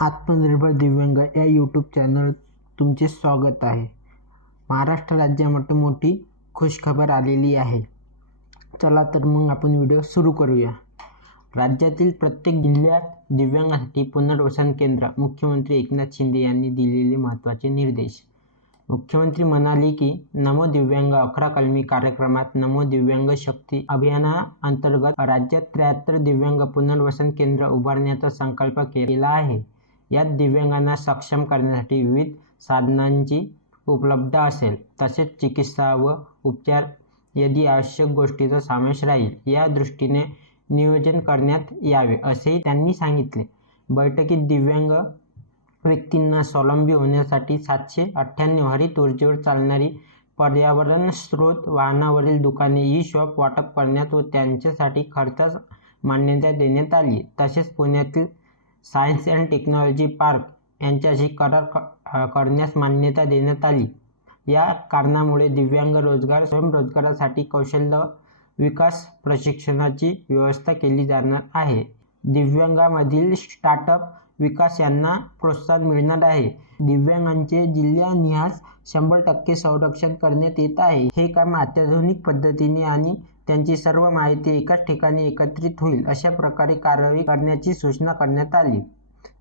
आत्मनिर्भर दिव्यांग या यूट्यूब चॅनल तुमचे स्वागत आहे. महाराष्ट्र राज्यामध्ये मोठी खुशखबर आलेली आहे. चला तर मग आपण व्हिडिओ सुरू करूया. राज्यातील प्रत्येक जिल्ह्यात दिव्यांगासाठी पुनर्वसन केंद्र मुख्यमंत्री एकनाथ शिंदे यांनी दिलेले महत्त्वाचे निर्देश. मुख्यमंत्री म्हणाले की नमो दिव्यांग अकरा कलमी कार्यक्रमात नमो दिव्यांग शक्ती अभियानाअंतर्गत राज्यात त्र्याहत्तर दिव्यांग पुनर्वसन केंद्र उभारण्याचा संकल्प केला आहे. यात दिव्यांगांना सक्षम करण्यासाठी विविध साधनांची उपलब्ध असेल. तसेच चिकित्सा व उपचार यदि आवश्यक गोष्टींचा समावेश राहील या दृष्टीने नियोजन करण्यात यावे असेही त्यांनी सांगितले. बैठकीत दिव्यांग व्यक्तींना स्वावलंबी होण्यासाठी सातशे अठ्ठ्याण्णव हरित ऊर्जेवर चालणारी पर्यावरण स्रोत वाहनावरील दुकाने ई शॉप वाटप करण्यात व त्यांच्यासाठी खर्चास मान्यता देण्यात आली. तसेच पुण्यातील सायन्स अँड टेक्नॉलॉजी पार्क यांच्याशी करार क करण्यास मान्यता देण्यात आली. या कारणामुळे दिव्यांग रोजगार स्वयंरोजगारासाठी कौशल्य विकास प्रशिक्षणाची व्यवस्था केली जाणार आहे. दिव्यांगामधील स्टार्टअप विकास यांना प्रोत्साहन मिळणार आहे. दिव्यांगांचे जिल्ह्यानिहास शंभर टक्के संरक्षण करण्यात येत आहे. हे काम अत्याधुनिक पद्धतीने आणि त्यांची सर्व माहिती एकाच ठिकाणी एकत्रित होईल अशा प्रकारे कारवाई करण्याची सूचना करण्यात आली.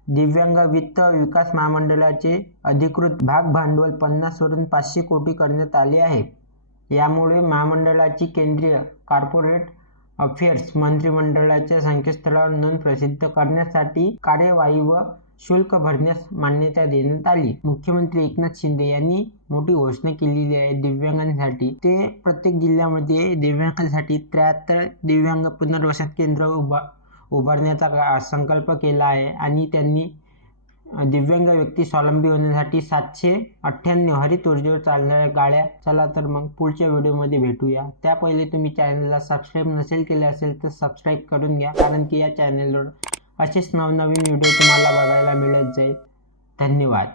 दिव्यांग वित्त विकास महामंडळाचे अधिकृत भाग भांडवल पन्नासवरून पाचशे कोटी करण्यात आले आहे. यामुळे महामंडळाची केंद्रीय कॉर्पोरेट अफेअर्स मंत्रिमंडळाच्या संकेतस्थळावर नोंद प्रसिद्ध करण्यासाठी कार्यवाही व शुल्क भरण्यास मान्यता देण्यात आली. मुख्यमंत्री एकनाथ शिंदे यांनी मोठी घोषणा केलेली आहे दिव्यांगांसाठी. ते प्रत्येक जिल्ह्यामध्ये दिव्यांगांसाठी त्र्याहत्तर दिव्यांग पुनर्वसन केंद्र उभा उभारण्याचा संकल्प केला आहे आणि त्यांनी दिव्यांग व्यक्ती स्वावलंबी होण्यासाठी सातशे अठ्ठ्याण्णव हरित ऊर्जेवर चालणाऱ्या गाड्या चला तर मग पुढच्या व्हिडिओमध्ये भेटूया. त्या पहिले तुम्ही चॅनलला सबस्क्राईब नसेल केले असेल तर सबस्क्राईब करून घ्या कारण की या चॅनलवर असेच नवनवीन व्हिडिओ तुम्हाला बघायला मिळत जाईल. धन्यवाद.